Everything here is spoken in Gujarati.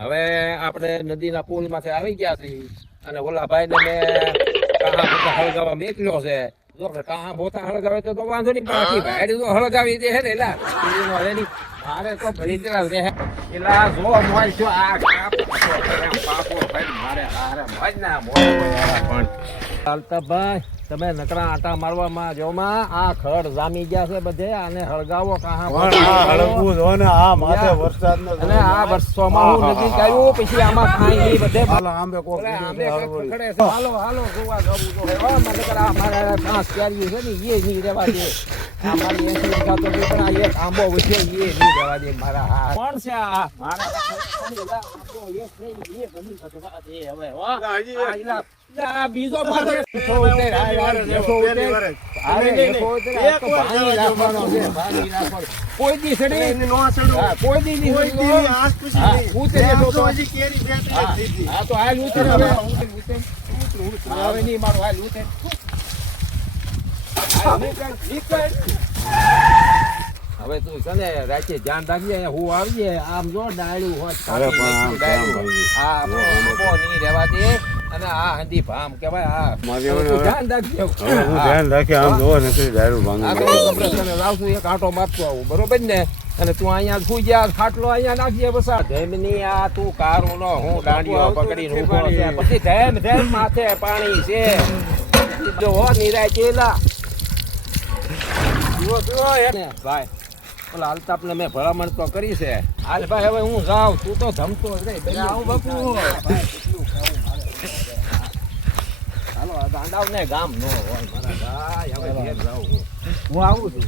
હવે આપણે નદીના પુલ માંથી આવી ગયા છીએ અને ઓલા ભાઈ ને મેં કાહા બોતા હળગાવા મેકલ્યો છે. જો કે કાહા બોતા હળગાવે તો વાંધો નહીં, બાકી ભાઈ તો હળગાવી દે છે ને એલા એનો રેડી મારે તો ભરી દેલા રે એલા જો મોય છો આ પાપો ભાઈ મારે હારે મજ ના મોય પણ ચાલતા ભાઈ તમે નકરા આટા મારવામાં જોમાં આ ખડ જામી ગયા છે બધે આને હળગાવો કાહા હળગવું જો ને આ માથે વરસાદનો અને આ વર્ષોમાં હું નજીક આવ્યું પછી આમાં ખાઈ નહીં બધે હાલો આંબે કોક આંબે ખડે છે. હાલો હાલો જોવા જવું તો હે મને નકરા મારા પાંચ કેરીઓ છે ને એ નહીં રહેવા દે આ મારી 80 વીઘા તો પણ આ એક આંબો વિશે એ નહીં રહેવા દે મારા હાથ કોણ છે આ મારા આંબો એક નહીં એ બની શકવા દે હવે હો આ બીજો માથે કોઈ દી સડી નો સડું કોઈ દી ની આસ પછી ઉતરે તો હજી કેરી બેઠી હા તો હાલ ઉતરે હવે હવે ની મારો હાલ ઉતરે હવે તું કને રાતે ધ્યાન રાખજે હું આવીએ આમ જો ડાળ્યું હોત હા ની રહેવા દે અને આ હંધી ભામ કહેવાય આ ધ્યાન રાખજો હું ધ્યાન રાખી આમ જોવો નથી દારૂ ભાંગી લાવશું એક આંટો મારતો આવું બરોબર ને અને તું અહીંયા સુઈ જા ખાટલો અહીંયા નાખજે બસ આ ધેમની આ તું કારું નો હું દાંડીઓ પકડીને ઉભો છે પછી ધેમ માથે પાણી છે જો હો નિરાય ચેલા ભાઈ ઓલા અલ્તાફ ને મેં ભલામણ તો કરી છે હાલ ભાઈ હવે હું જાઉં તું તો ધમતો આવું બાપુ હાલો દાંડાવ ને ગામ નો હોય મારા ભાઈ હવે ઘેર જાઉં હું આવું છું.